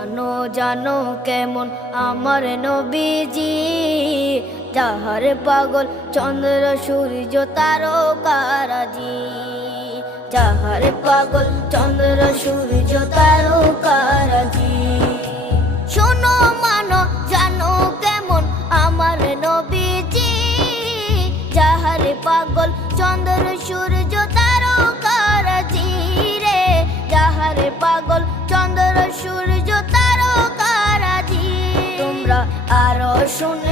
জানো জানো কেমন আমার নবীজি, যাহার পাগল চন্দ্র সূর্য তারকারাজি, যাহার পাগল চন্দ্র সূর্য তারকারাজি। শোনো মানো জানো কেমন আমার নবীজি, যাহার পাগল চন্দ্র সূর্য তারকারাজি রে, যাহার পাগল চন্দ্র সূর্য তারকারাজি। তোমরা আরো শুনে